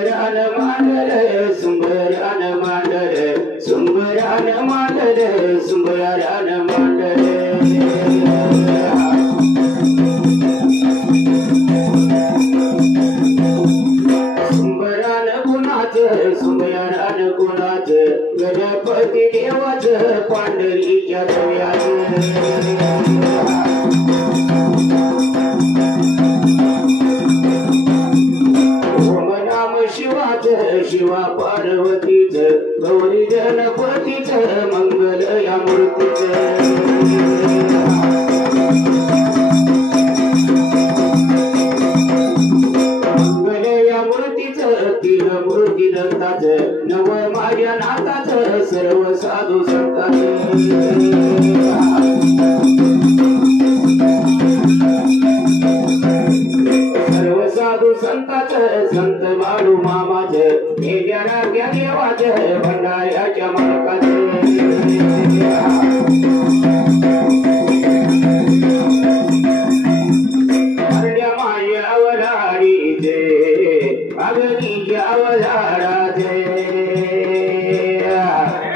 सुंबरान मांडर सुंबरान मांडर सुंबरान मांडर सुंबरान मांडर सुंबरान गुणाच सुंबरान गुणाच गणपती देवाच पांढरीच्या देव्याच शिवाच शिवा पार्वतीच गौरी गणपतीच मंगल या मूर्तीच मंगल या मूर्तीच तीन मूर्ती दत्ताच नव माझ्या नाताच सर्व साधू संताच साधू संताच संत बाळू मामाच हे ज्ञानाच्या देवाच भंडाऱ्याच्या मालकाच हरड्या माया अवलाडीचे अग्नीच्या अवलाडाचे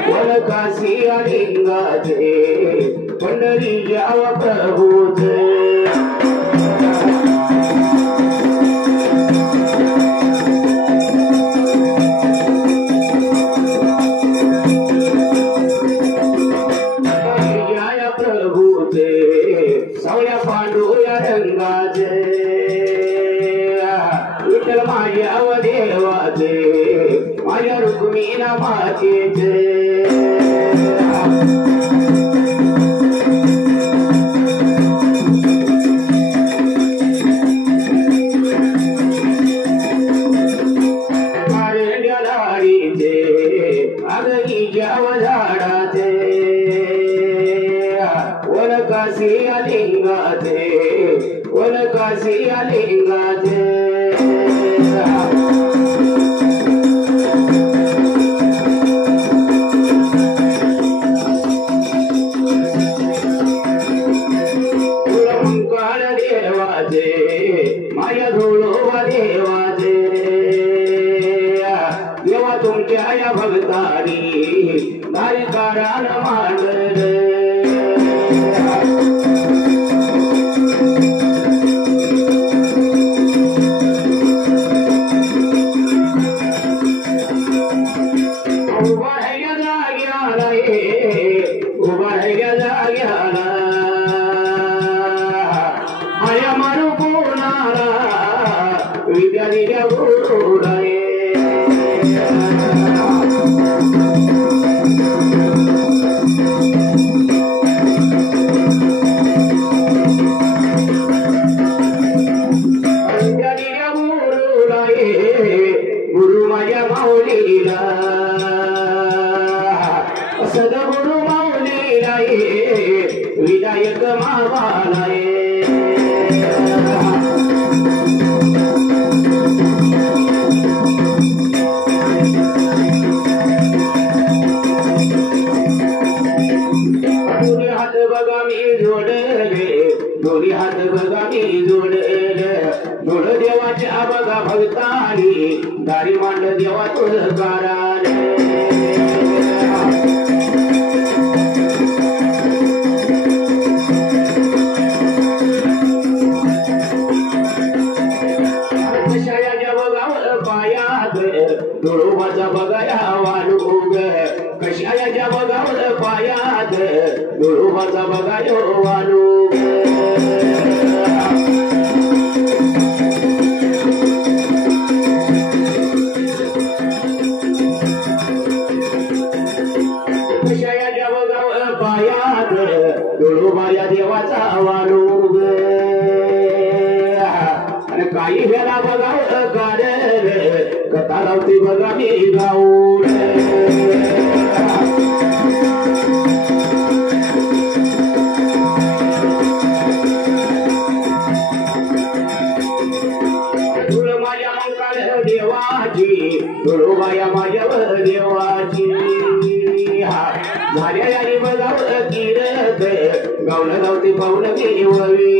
वनकाशी लिंगाचे पंढरीच्या प्रभूचे सावळ्या पांडुया रंगाचे विठ्ठल माझ्या देवाचे माझ्या रुक्मिणा मातेचे कारंड्या लाडीचे अग्नीच्या झाडाचे वनकाशी लिंगाचे वनकाशी लिंगाचे तुळंकाळ देवाचे माझ्या धुळोबा देवाचे देवा तुमच्या या भक्तानी धारिकारान मांडले गुरु माझ्या माऊलीला सद्गुरु माऊलीला विधायक मामाला दोन्ही हात बघा मी जोडले दोन्ही हात बघा मी जोडले जोड देवाच्या बघा भक्तानी दारी मांड देवा तुळकाराने कशाच्या बघा पायात तुळोबाचा बघाया वालूग कशाच्या बघा पायात तुळोबाचा बघायो वालूग कशाच्या बघा पायात तुळोबाया देवाचा वालूग काही वेळा बघा गाडल कथा लावते बघा मी गाऊड तुळ माझ्या मंगळ देवाची तुळोबाया माझ्या देवाची झाल्या यारी बघा किरत गावलं गावते पाहुण देववी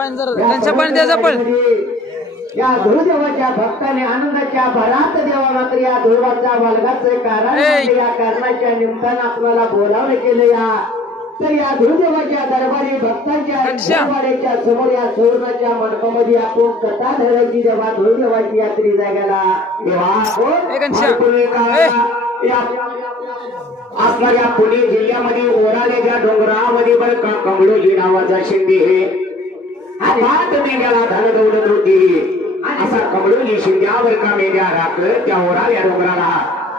त्यांच्या पण त्याचा पण या गुरुदेवाच्या भक्ताने आनंदाच्या भरात देवा मात्र या धुळवाच्या बालगाचे कारण या कारणाच्या निमित्तानं आपल्याला बोलावले केले या तर या गुरुदेवाच्या दरबारी भक्तांच्या दरबाराच्या समोर या सुवर्णाच्या मंडपामध्ये आपण कथा धरायची जेव्हा गुरुदेवाची यात्री जागाला आपल्या पुणे जिल्ह्यामध्ये ओरालेच्या डोंगरामध्ये बरं का कमळोजी नावाचा शिंदे हे हात मेंढ्याला धन दौडत होती असा कमळोजी शिंद्यावर का मेंढ्या राखत त्या ओराल्या डोंगराला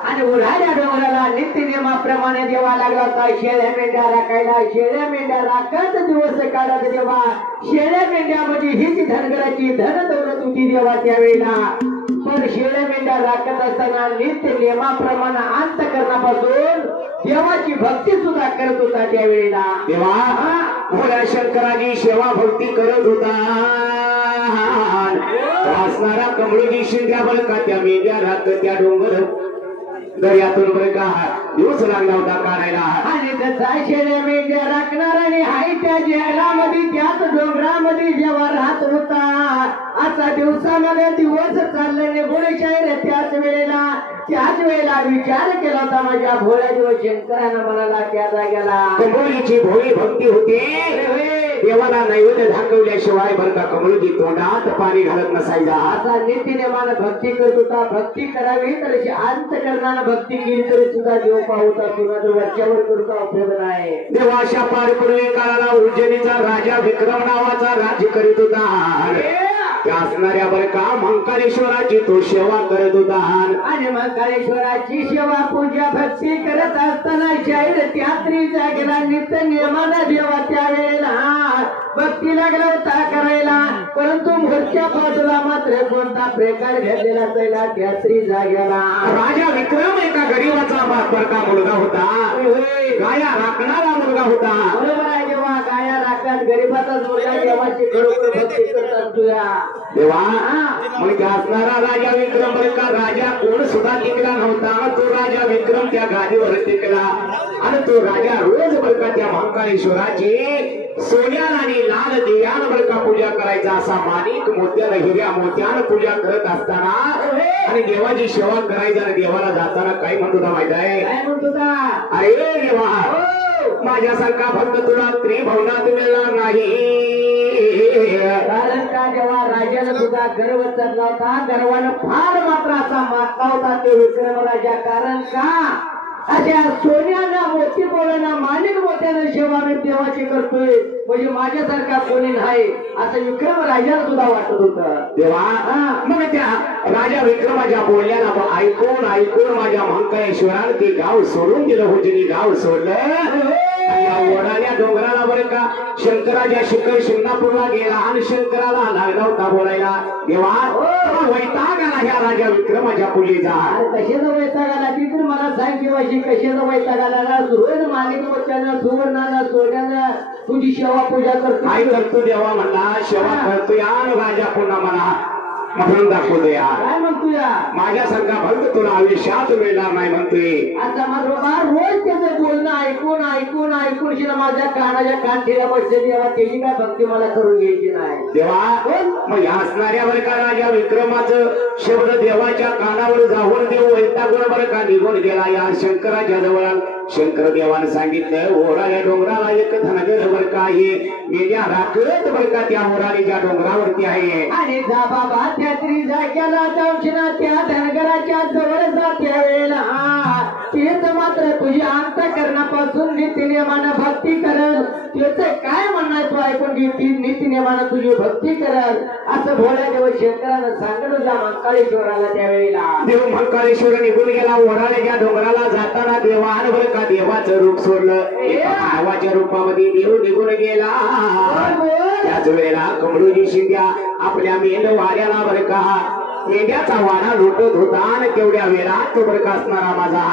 आणि ओराल्या डोंगराला नित्य नियमाप्रमाणे देवा लागला होता शेळ्या मेंढ्या राखायला शेळ्या मेंढ्या राखत दिवस काढत देवा शेळ्या मेंढ्यामध्ये हीच धनगराची धन दौडत होती देवा त्यावेळेला पण शेळ्या मेंढ्या राखत असताना नित्य नियमाप्रमाणे अंतकरणापासून देवाची भक्ती सुद्धा करत होता त्यावेळेला देवा भोळ्या शंकराची सेवा भक्ती करत होता असणारा कमळोजी शिंद्यावर का त्या मेंढ्या राखत त्या डोंगर दर्यातून बरं का दिवस लागला होता काढायला आणि त्याचा शेळ्या मेंढ्या राखणार आणि हाय त्या जंगलामध्ये त्याच डोंगरामध्ये जेव्हा राहत होता आता दिवसामध्ये दिवस चालले निघून शाहीर त्याच वेळेला विचार केला होता माझ्या भोळ्या दिवस शंकरानं मला त्या जाग्याला कमळीची भोळी भक्ती होती देवाला नैवेद्य दाखवल्याशिवाय बरं का कमळोजी तोंडात पाणी घालत नसायचा असा नीतीनेमानं भक्ती करत होता भक्ती करावी तर अंतकरणानं भक्ती केली तरी सुद्धा देव पाहता सुद्धा वरच्यावर करता उपयोग नाही देवाशा पारपूर्वी काळाला उज्जैनीचा राजा विक्रम नावाचा राज्य करीत होता त्या असणाऱ्या बरं का मंकाळेश्वराची तो सेवा करत होता आणि मंकाळेश्वराची सेवा पूजा भक्ती करत असताना शाहीर त्यात्री जागेला नित्य निर्माणा देवा त्यावेळेला भक्ती लागला होता करायला परंतु मोर्चा बाजूला मात्र कोणता प्रकार घडलेला पहिला त्यात्री जागेला राजा विक्रम एका गरीबाचा बरका मुलगा होता गाया राखणारा मुलगा होता बरोबर आहे जेव्हा गाया राखत गरीबाचाच मुलगा देवाची खरोखर भक्ती करतात तुझ्या देवा मग त्या असणारा राजा विक्रम बरका राजा कोण सुद्धा टिकला नव्हता तो राजा विक्रम त्या गादीवर टिकला आणि तो राजा रोज बरका त्या मंकाळेश्वराची सोन्यान आणि लाल दिव्यान बरका पूजा करायचा असा माणिक मोत्याला हिऱ्या मोत्यानं पूजा करत असताना आणि देवाची सेवा करायचा आणि देवाला जाताना काय म्हणत होता माहित आहे काय म्हणत होता अरे देवा माझ्यासारखा भक्त तुला त्रिभुवनात मिळणार नाही कारण का जेव्हा राजाला सुद्धा गर्व चढला होता गर्वानं फार मात्र असा मागला होता ते विक्रम राजा कारण का अशा सोन्याना मोती बोलाना माणिक मोत्यानं सेवा मी देवाची करतोय म्हणजे माझ्यासारखा कोणी नाही असं विक्रम राजाला सुद्धा वाटत होतं देवा मग त्या राजा विक्रमाच्या बोलण्याला ऐकून माझ्या मंकाळेश्वरानं ते गाव सोडून दिलं उज्जैनी गाव सोडलं वडाल्या डोंगराला बरं का शंकराच्या शिखर शिंगणापूरला गेला आणि शंकराला लागला होता बोलायला देवा वैताग आला ह्या राजा विक्रमाच्या पूजेचा कशाचा वैताग आला ती तर मला सांग किंवाशी कशाचा वैताग आला रोज माणिक मोत्यानं सुवर्णानं सोन्यानं तुझी सेवा पूजा करतो काय करतो देवा म्हणला सेवा करतो या राजा पुन्हा मला म्हणून दाखवतो या काय म्हणतो या माझ्यासारखा भक्त तुला आयुष्यात मिळणार नाही म्हणतोय आता माझा रोज त्याचं बोलणं ऐकून शिला माझ्या कानाच्या कानठीला बसले देवा त्याची काय भक्ती मला करून घ्यायची नाही देवा मग असणाऱ्या बरं का राजा विक्रमाचं शब्द देवाच्या कानावर जाऊन देव वैतागून बरं का निघून गेला या शंकराच्या जवळ शंकर देवानं सांगितलं ओराल्या डोंगराला एक धनगर बरं का आहे मेल्या राखत बरं का त्या ओरालीच्या डोंगरावरती आहे आणि जा बाबा त्यात्री जाग्याला जाऊशिना त्या धनगराच्या जवळ जा त्यावेळेला तेच मात्र तुझी अंतकरणापासून नीतिनियमानं भक्ती करल त्याचं काय म्हणणार तू ऐकून घे नीतिनियमानं तुझी भक्ती करल असं भोळ्या देव शंकरानं सांगत होता मंकाळेश्वराला त्यावेळेला देव मंकाळेश्वर निघून गेला ओराल्याच्या डोंगराला जाताना देवान बरं का देवाचं रूप सोडलं देवाच्या रूपामध्ये देव निघून गेला त्याच वेळेला कमळोजी शिंद्या आपल्या मेंढ वाड्याला बरं का मेंढ्याचा वाडा लुटत होता आणि तेवढ्या वेळात तो बरं का असणारा माझा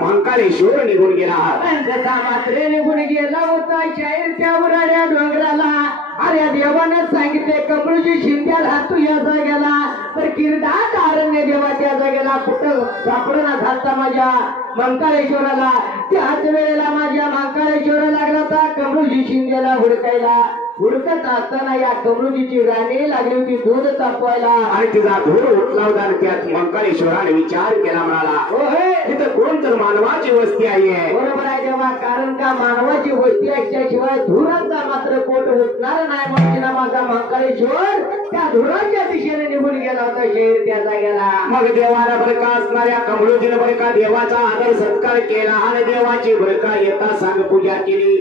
मंकाळेश्वर निघून गेला मात्र निघून गेला होता शाहीर त्या उराड्या डोंगराला अरे देवानं सांगितले कमळोजी शिंद्याला तू या जाग्याला तर किरदार अरण्य देवा त्या जागेला कुठं सापडना झालता माझ्या मंकाळेश्वराला त्याच वेळेला माझ्या मंकाळेश्वराला लागला होता कमळोजी शिंद्याला हुडकायला हुडकत असताना या कमरुजीची राणी लागली होती दूध तापवायला. आणि तिचा धूर उठला होता आणि त्यात मंकाळेश्वराने विचार केला, म्हणाला तिथं कोण तर मानवाची वस्ती आहे. बरोबर आहे देवा, कारण का मानवाची वस्ती असल्याशिवाय धुरांचा मात्र पोट उठणार नाही. म्हणून माझा मंकाळेश्वर त्या धुराच्या दिशेने निघून गेला होता. शहर त्याचा गेला. मग देवाला बरं का असणाऱ्या कमळूजीने बरं का देवाचा आदर सत्कार केला आणि देवाची बरं का येता सांग पूजा केली.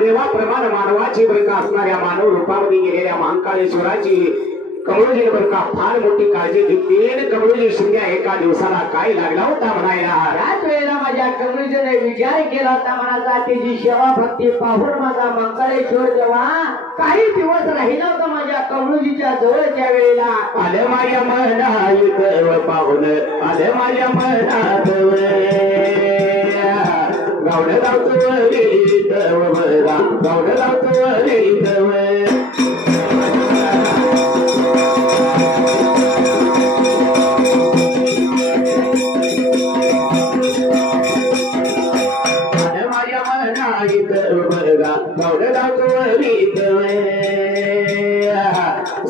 देवाप्रमाणे मानवाची बरं का असणाऱ्या मानव रूपामध्ये गेलेल्या महाकाळेश्वराची कमळूजीने बरं का फार मोठी काळजी घेतली. कमळूजी शिंद्या एका दिवसाला काय लागला होता म्हणायला. त्याच वेळेला माझ्या कमळूजीने विचार केला होता म्हणाचा, त्याची सेवा भक्ती पाहून माझा मंकाळेश्वर जेव्हा काही दिवस राहिला होता माझ्या कमळूजीच्या जवळ, त्या वेळेला आलं माझ्या मनात पाहून आलं माझ्या मनात गावडं लावतो गावडं लावतो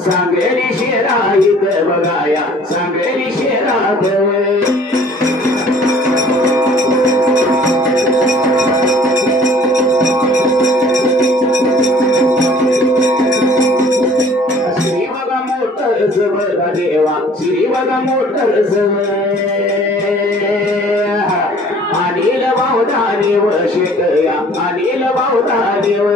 सांगेली शेराईत बघाया सांगेली शेरात श्री बघा मोटर बघा देवा श्री बघा मोटर अनिल बावधा देव शेतया अनिल बावधा देव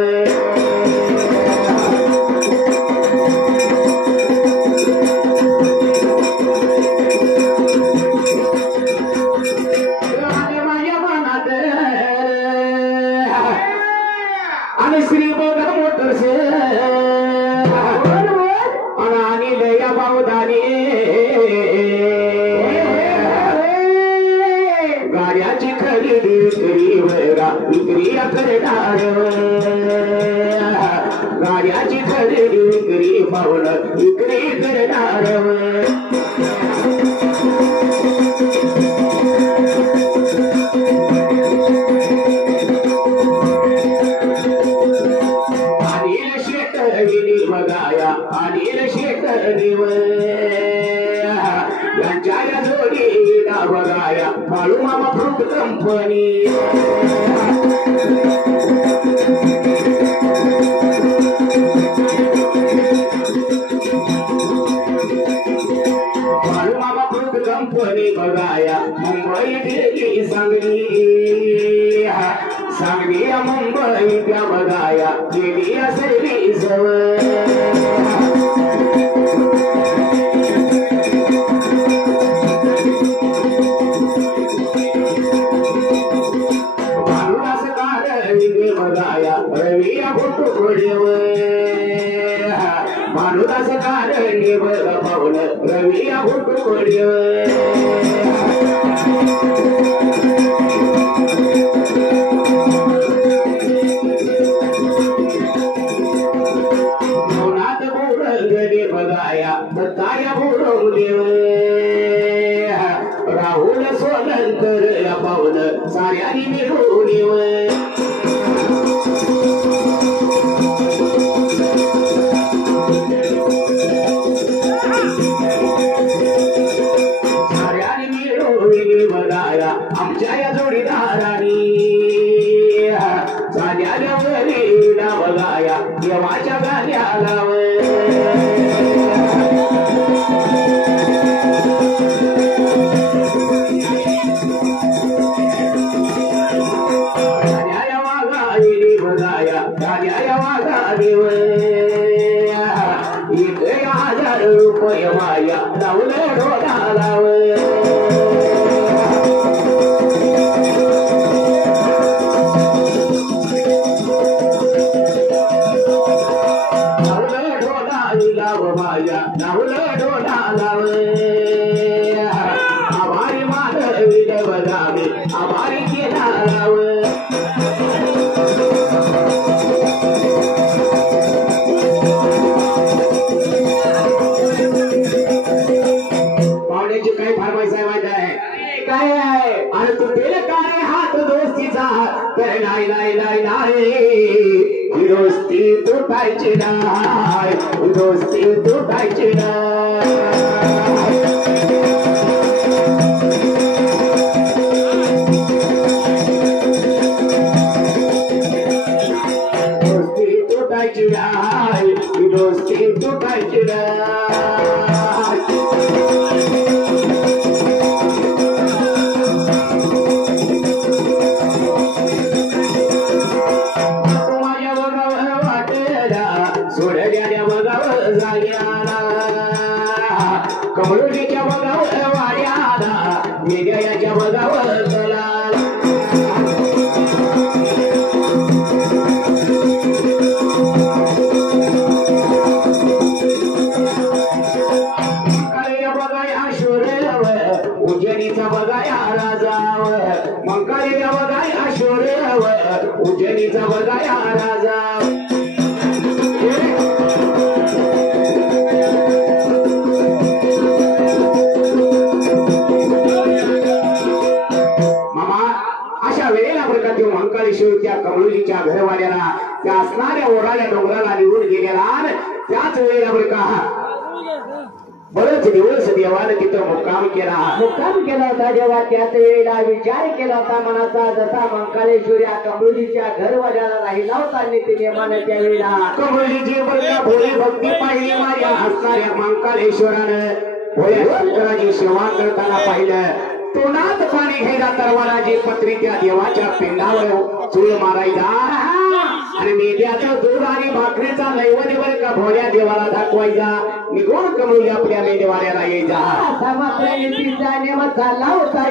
आणि श्री बघा मोटर्स आणि लया बावधाने गाड्याची खरेदी विक्री बघा विक्री करणार गाड्याची खरेदी विक्री पाहून विक्री करणार बघाया अनिल शेखर देव यांच्या या जोडीला बघाया बाळू मामा फ्रूट कंपनी बाळू मामा फ्रूट कंपनी बघाया मुंबई दिल्ली सांगली सांगली मुंबई त्या बघाया गेली असेली जवळ मानुरास कारणी बघाया रवी फोटो देव मानुरास कारणी बघ पाहुण रवी फोटो देव बघाया दत्ताया बोलव देव राहुल सोलंकर या पावन साऱ्यानी मिळून देव साऱ्यानी मिळून बघाया आमच्या या जोडीदारानी साऱ्याला वरीला बघाया देवाच्या गाण्याला रुपये माया लावलं डोळा आभारी माधवी बघावे आभारी केला पाहुण्याची काही फरमाईश आहे माहिती आहे काय आहे आणि तू केलं काय हात दोस्तीचा तर नाही नाही नाही नाही दोस्ती तुटायची नाही, दोस्ती तुटायची नाही. दोस्ती तुटायची नाही, दोस्ती तुटायची नाही. कमळुजीच्या बघावर वाड्याला मेघ्याच्या बघावर तलाला. मंकाळीला बघाया शोरेवर उज्जैनीचा बघाया राजावर. मंकाळीला बघाया शोरेवर उज्जैनीचा बघाया राजावर. त्या कमळुजीच्या घरवाड्याला त्या असणाऱ्या ओढाल्या डोंगराला निघून गेलेला. त्याच वेळेला बरं का बरेच दिवस देवानं तिथं मुक्काम केला होता. जेव्हा त्याच वेळेला विचार केला होता मनाचा, जसा मंकाळेश्वर या कमळुजीच्या घरवाड्याला राहिला होता नित्यनेमाने त्यावेळेला कमळुजीची बरं का भोळी भक्ती पाहिली माझ्या असणाऱ्या मंकाळेश्वरानं. भोळ्या शंकराची सेवा करताना पाहिलं. तोंडात पाणी घ्यायला तरवाराची पत्री त्या देवाच्या पिंडावर चूळ मारायचा आणि मेद्याचं दूध आणि भाकरीचा नैवेद्य बरं का भोळ्या देवाला दाखवायचा. निघून कमळुजी आपल्या मेंढवाड्याला यायचा. मात्र नीतीचा नियम चालला होता.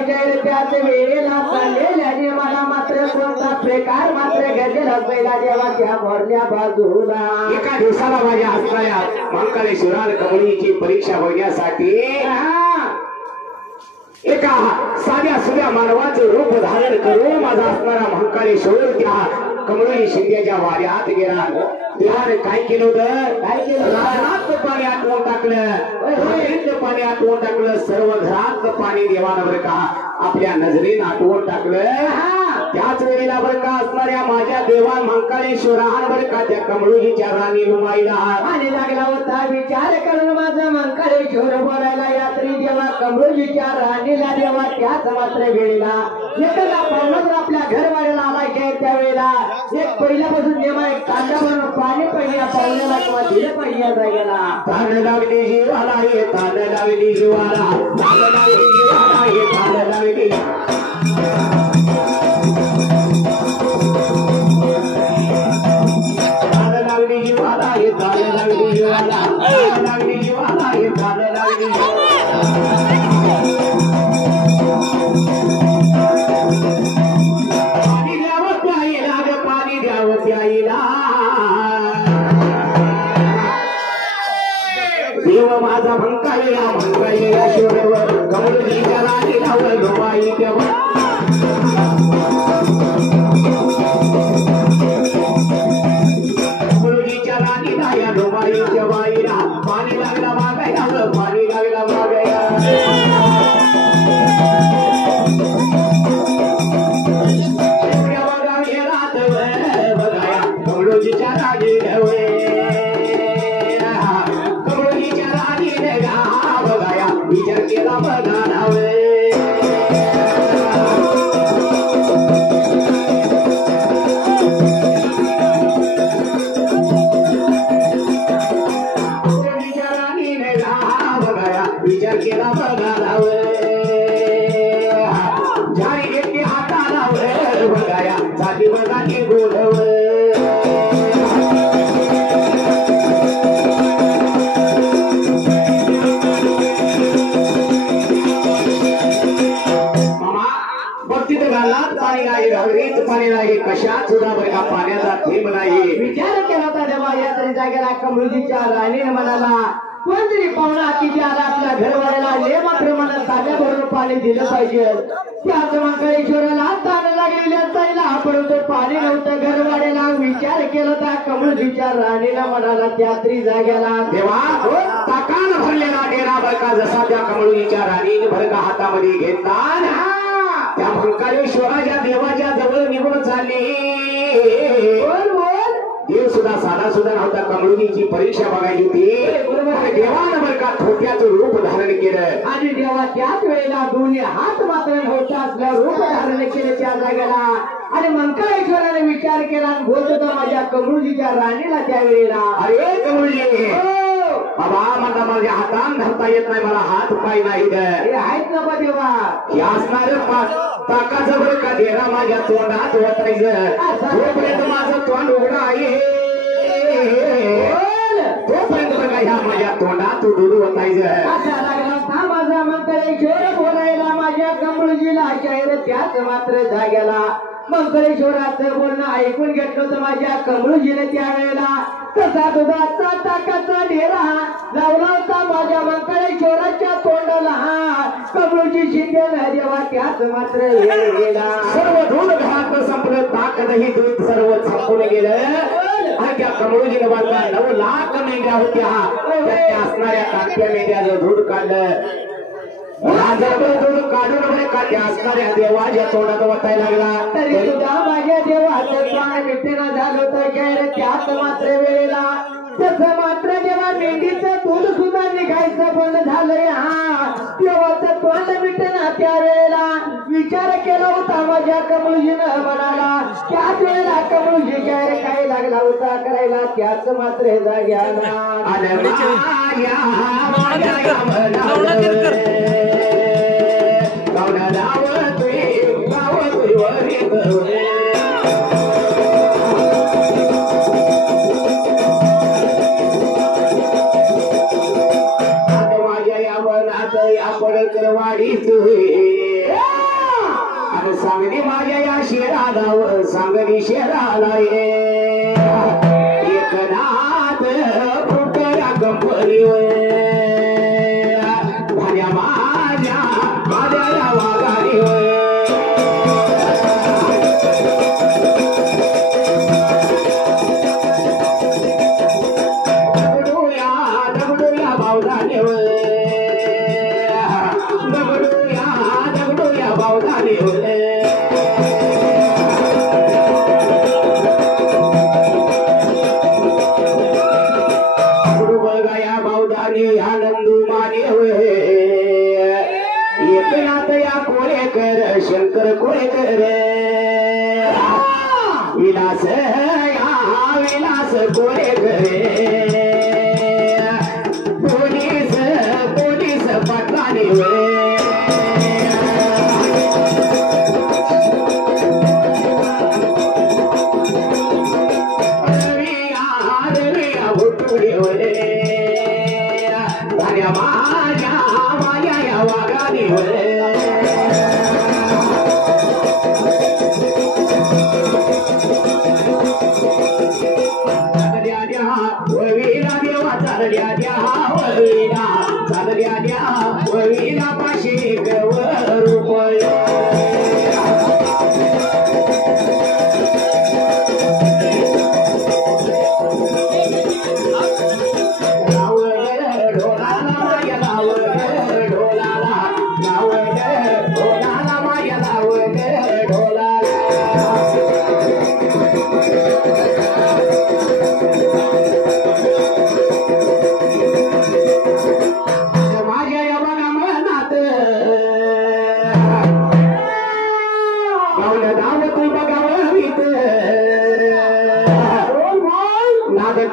त्याच वेळेला चाललेल्या नियमाला मात्र कोणता प्रकार मात्र गजेला पहिला देवा त्या भरल्या बाजूला. एका दिवसाला माझ्या असणाऱ्या मंकाळेश्वराला कमळुजीची परीक्षा बघण्यासाठी एका साध्या सुध्या मानवाचं रूप धारण करून माझा असणारा मंकाळेश्वर त्या कमळुजी शिंद्याच्या वाड्यात गेला. देवाने काय केलं होतं? काय केलं? रानात पाणी आटवून टाकलं, पाणी आटवून टाकलं. सर्व घरात पाणी देवानं बरं का आपल्या नजरेनं आटवून टाकलं. त्याच वेळेला बरं का असणाऱ्या माझ्या देवा मंकाळेश्वरान बरं का त्या कमळुजीच्या राणी रुमाईला आणि लागला होता. विचार करून माझा मंकाळेश्वर बोलायला यात्री देवा कमळुजीच्या राणीला देवा त्याच मात्र वेळेला एखादा पाहुणा आपल्या घरवाड्याला आलाय त्यावेळेला एक पहिल्यापासून जेव्हा एक कांदा म्हणून पाणी पाहिजे या पाहुण्याला किंवा दिलं पाहिजे या जागेला. तान लावली जीवाला ये, तान लावली जीवाला, तान लावली जीवाला ये, तान लावली. तान लावली जीवाला ये, तान लावली जीवाला, तान लावली जीवाला ये, तान लावली जीवाला. पाणी द्यावं प्यायला ग, पाणी द्यावं प्यायला. देव माझा मंकाळीला मंकाळीला शोरवर कमळुजीच्या राणीला रुमाई देवा. कमळुजीच्या राणीला या रुमाईच्या बाईला पाणी लागला मागायला, पाणी लागला मागायला. कमळुजीच्या राणी विचार केला बघा नावे. विचार केला बघा नावे. झाडी घेतली हाताला बघाया जाती बघाने गोडव. पाणी नाही, घागरीत पाणी नाही, कशात सुद्धा बरं का पाण्याचा थेंब नाही. विचार केला होता तेव्हा या तरी जागेला कमळुजीच्या राणीने म्हणाला कोणतरी पाहुणा अतिथी आला आपल्या घरवाड्याला ले मात्र मला ताब्या भरून पाणी दिलं पाहिजे. त्याच मंकाळेश्वराला ताण लागलेल्या ताईला परंतु पाणी नव्हतं घरवाड्याला. विचार केला होता कमळुजीच्या राणीला म्हणाला त्या तरी जागेला देवा ताकान भरलेला डेरा बरं का जसा त्या कमळुजीच्या राणीने बरं का हातामध्ये घेतला त्या मंकाळेश्वराच्या देवाच्या जवळ निघून चालली. देव सुद्धा साधा सुद्धा नव्हता. कमळूजीची परीक्षा बघायची होती. बरोबर देवानं बरं का थोट्याचं रूप धारण केलं आणि देवा त्याच वेळेला दोन्ही हात मात्र नव्हता असलं रूप धारण केले त्या जागेला. आणि मंकाळेश्वराने विचार केला आणि बोलत होता माझ्या कमळूजीच्या राणीला त्यावेळेला. अरे कमळूजी बाबा मला माझ्या हातान धरता येत नाही. मला हात पाय नाही हे आहेत ना बा देवा. हे असणार ताकाचं बरं का देरा माझ्या तोंडात वतायचं. तोपर्यंत माझं तोंड उघडं आहे तोपर्यंत बघा ह्या माझ्या तोंडात दूध वतायचं. असा लागला था माझा मंकाळेश्वर बोलायला माझ्या कमळूजीला शायर त्याच मात्र जाग्याला. मंकाळेश्वराचं बोलणं ऐकून घेतलं होतं माझ्या कमळूजीने त्यावेळेला. तसा दुधाचा ताकाचा ढेरा लावला होता माझ्या मंकाळेश्वराच्या तोंडाला. कमळूजी शिंदे देवा त्याच मात्र गेला. सर्व दूध घरात संपलं. ताकदही दूध सर्व संपून गेलं. आणि त्या कमळूजीने बाजूला 9 लाख मेंढ्या होत्या. त्या असणाऱ्या टाकत्या मेंढ्याचं दूध काढलं. दूध काढून म्हणजे का असणाऱ्या देवाच्या तोंडात वाटायला लागला. तरी सुद्धा माझ्या देवाचं प्राण मिठेना झालं होतं काय त्याच मात्र वेळेला. तसं मात्र जेव्हा मेंढीचं दूध सुद्धा निघायचं बंद झालंय तेव्हाचं तोंड मिठेना त्या वेळेला. विचार केला होता माझ्या कमळूजीनं म्हणाला. त्याच वेळेला कमळूजी काय लागला होता करायला त्याच मात्र जाग्याला. आणि सांगली माझ्या या शेराला सांगली शेराला एकनाथ फुटया कंपनी भाज्या माझ्या माझ्या वागारी दगडूया बावधाने दगडूया बावधाने बघाया बावधाने आनंदू माने एकनाथ या कोळेकर शंकर कोळेकर विलास या विलास कोळेकर पोलीस पोलीस पटलाने माझ्या माझ्या या वागाने ववीला देवा चालल्या द्या ववीला चालल्या द्या ववीला 500 रुपये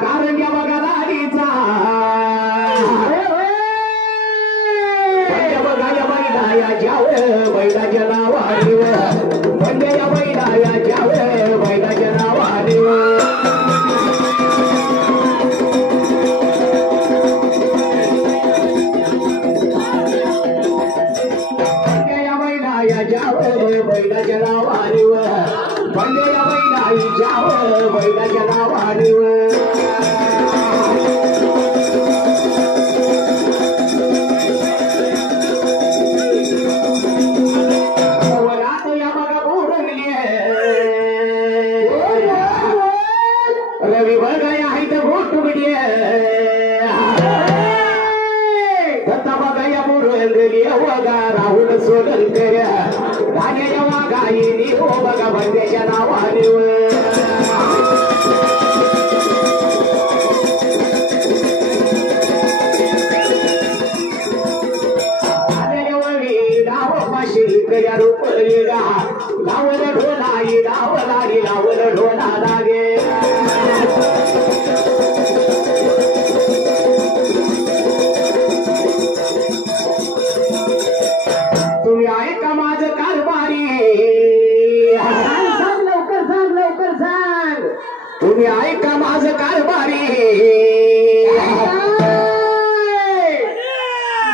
कारंग्या बघा दारीचा बघा बैला या जाव बैलाच्या नावाने म्हणजे या बैला या जाव बैलाच्या नावाने या बैला या जाव बैलाच्या नावाने म्हणजे या बैला जाव बैलाच्या नावाने रवी बघाया आहे तर गोष्ट म्हणजे दत्ता बघाया मुरंगली वगा राहुल सोडल कर राजा वाघाई हो बघा बंद्याच्या नावाने शंकर्या रूप येगा लावल ढोलाई लावलाडी लावल ढोला लागे तुम्ही ऐका माझं कारभारी सांग लवकर सांग तुम्ही ऐका माझं कारभारी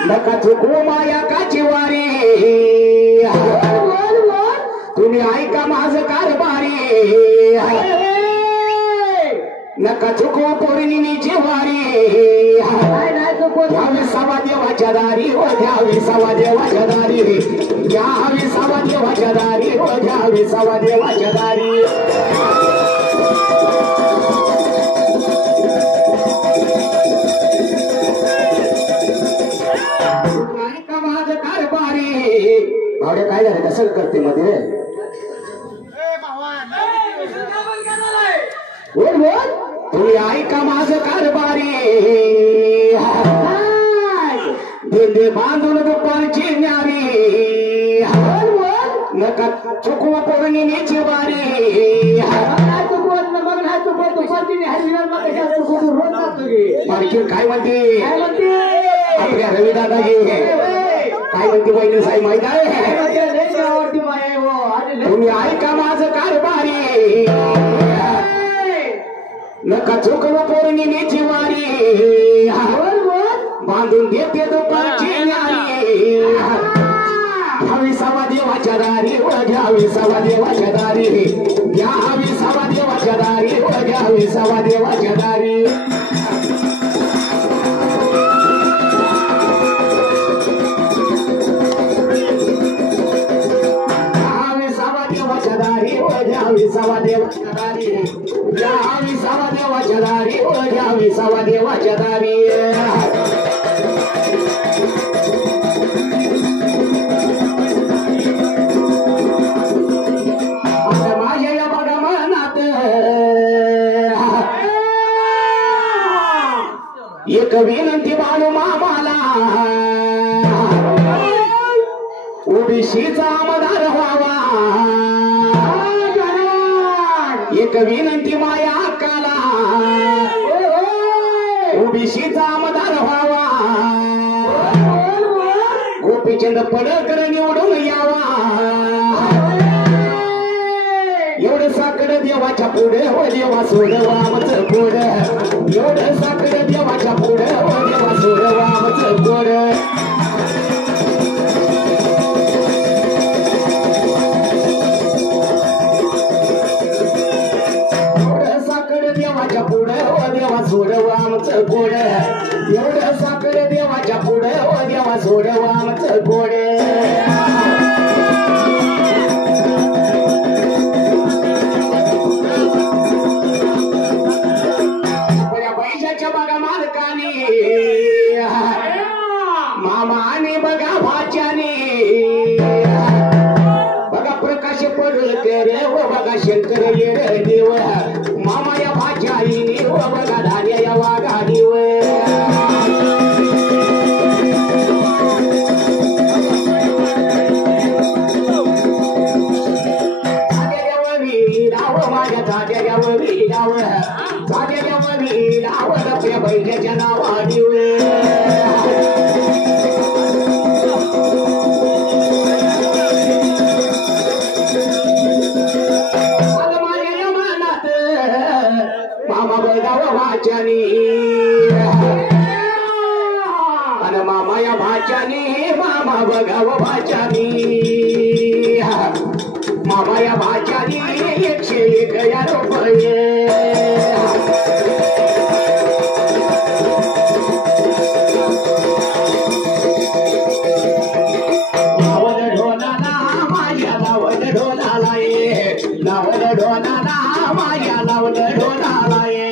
नका चुकवू माया काची वारी तुम्ही ऐका माझं कारभारी नका चुकवू पौर्णिमेची वारी घ्यावी सवा देवाच्या दारी हो घ्यावी सवा देवाच्या दारी घ्यावी सवा देवाच्या दारी हो घ्यावी सवा देवाच्या दारी ऐका माझं कारभारी भावड्या काय झालं कसं करते मध्ये बोल बोल तुम्ही ऐका माझं कारभारी दिंडे बांधून दुपारची न्यारी नका चुकवू पौर्णिमेची वारी मार्केट काय म्हणते आपल्या रविदादा काय म्हणते वैद्य साहेब माहित आहे तुम्ही ऐका माझं कारभारी नका चुकवू पौर्णिमेची वारी बांधून देते दुपारची न्यारी घ्यावी सवा देवाच्या दारी व घ्यावी सवा देवाच्या दारी घ्यावी सवा देवाच्या दारी व घ्यावी सवा देवाच्या दारी घ्यावी सवा देवाच्या दारी घ्यावी सवा देवाच्या दारी व घ्यावी सवा देवाच्या दारी माझ्या या बघा मनात एक विनंती बाळू मामाला ओबीसीचा आमदार व्हावा एक विनंती माया अक्काला ओबीसीचा आमदार व्हावा गोपीचंद पडळकर निवडून यावा एवढं साकडं देवाच्या पुढे हो देवा सोडवा आमचं गोड एवढं साकडं देवाच्या पुढे हो देवा सोडवा आमचं गोड देवाच्या पुढे ओ देवा सोडवा आमचं गोड एवढं साखर देवाच्या पुढे ओ देवा सोडवा आमचं गोड पैशाच्या बघा मालकाने मामाने बघा भाच्याने बघा प्रकाश पडळकर व बघा शंकर येर देव मामा या भाच्याईने व बघा धान्या या वाघाडीव माझ्या तात्यावरी डाव तात्यावरी डाव आपल्या बैठ्याच्या नावाडीव मामा बघाव भाच्यानी आणि मामा या भाच्यानी मामा बघाव भाच्यानी मामा या भाच्यानी 101 रुपये लावल ढोलाला माझ्या लावल ढोलाला ये लावल ढोलाला माझ्या लावल ढोलाला ये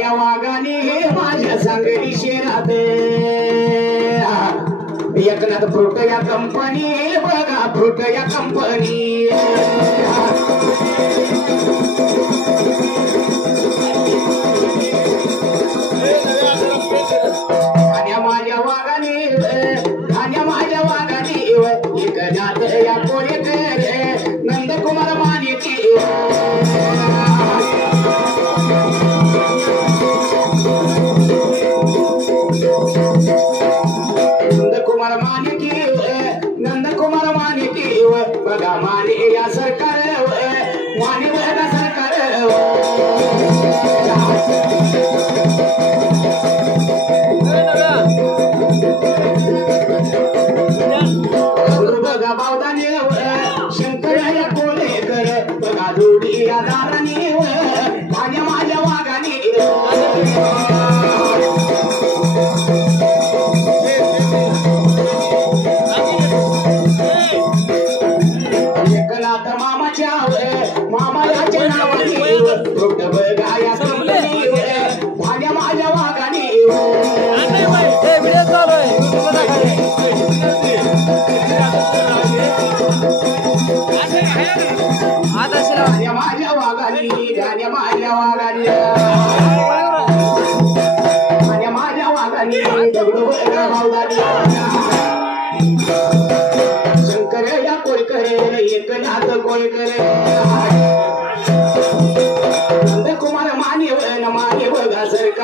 या वागाने माझ्या सांगली शेरात एकनाथ फ्रूट या कंपनी बघा फ्रूट या कंपनी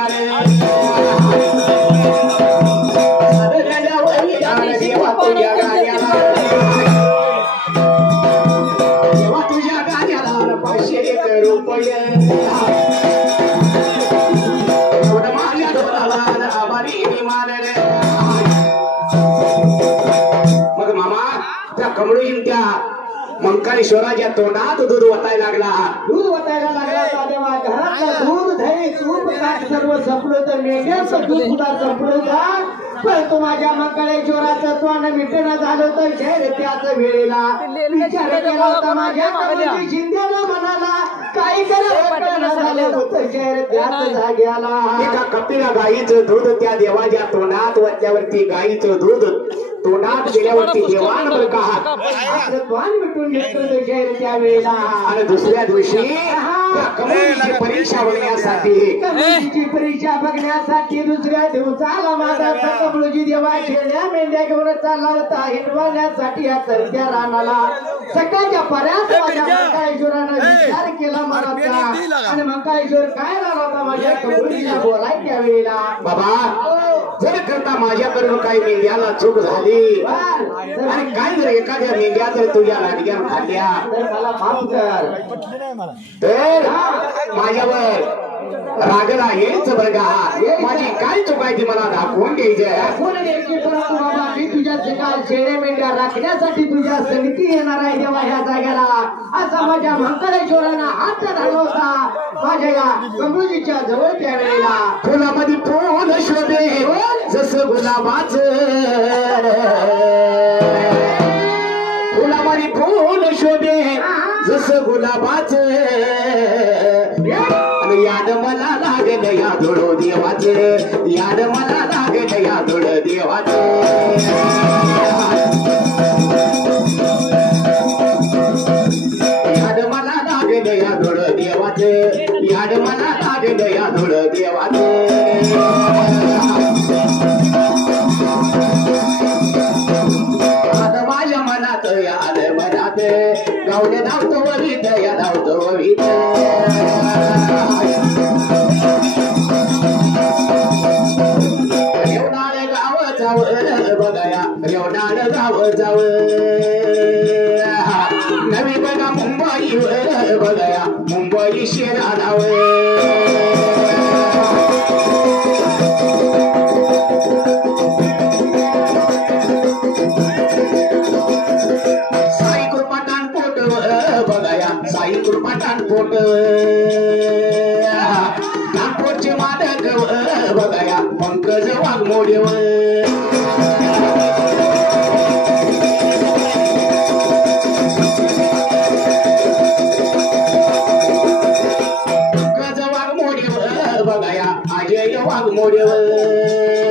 रे देवा तुझ्या गाण्याला देवा तुझ्या गाण्याला 500 रुपये माझ्या डोळ्याला आभारी मान रे मग मामा त्या कमळून त्या मंकाळेश्वराच्या तोंडात दूध वतायला लागला दूध वतायला लागला होता तेव्हा घरातलं दूध दही तूप ताक सर्व संपलं तर मेंढ्याचं दूध सुद्धा संपलं होता पण तू माझ्या मंकाळेश्वराचं तोंड मिटणं झालं तर जय त्याच वेळेला विचार केला होता माझ्या कमळी शिंद्याला म्हणाला काही करा झालं होतं जय त्याच जाग्याला एका कपिला गाईचं दूध त्या देवाच्या तोंडात वरच्यावरती गाईचं दूध तोंडात गेल्यावरती देवान बरं का तोंड मिटून घेतलं तर जय त्या वेळेला आणि दुसऱ्या दिवशी त्या कमळीची परीक्षा बघण्यासाठी कमळीची परीक्षा बघण्यासाठी दुसऱ्या दिवसाला माझा कमळजी देवा खेळण्या मेंढ्या घेऊन चालला होता हिंडवण्यासाठी या चरत्या रानाला सकाळच्या पर्यंत माझ्या मंकाळेश्वरानं विचार केला मनाचा आणि मंकाळेश्वर काय झाला होता माझ्या कमळीला बोलाय त्यावेळेला बाबा जर करता माझ्याकडून काही मेंढ्याला चूक झाली आणि काय जर एखाद्या मेंढ्या जर तुझ्या लाडक्या खाल्ल्या तर मला माफ कर तर माझ्यावर रागला हेच बरं का माझी काय चूक आहे ती मला दाखवून द्यायचं कोण द्यायची परंतु बाबा मी तुझ्या शिकाल शेळे मेंढ्या राखण्यासाठी तुझ्या संगती येणार आहे देवा ह्या जाग्याला असा माझ्या मंकाळेश्वरानं हात धरला होता माझ्या या कमळजीच्या जवळ त्या वेळेला फुलामध्ये फुल शोभे जसं गुलाबाच फुलामध्ये फुल शोभे जसं गुलाबाच याद मला लागल या धुळो देवाच याद मला लागल या धुळ देवाच याद मला लागल या धुळ देवाच याद मला लागल या धुळ देवाच आता माझ्या मनात आलं मनात गावले धावतो वरीत या धावतो वरीत रेवणाळ गाव जाव बघाया रेवणाळ गाव जाव नवी बघा मुंबई बघाया मुंबई शेरा नाव साई कृपाटान पोट बघाया साई कृपाटान पोट नागपूरचे मालक बघाया पंकज वाघमोडेव पंकज वाघमोडेव बघाया अजय वाघमोडेव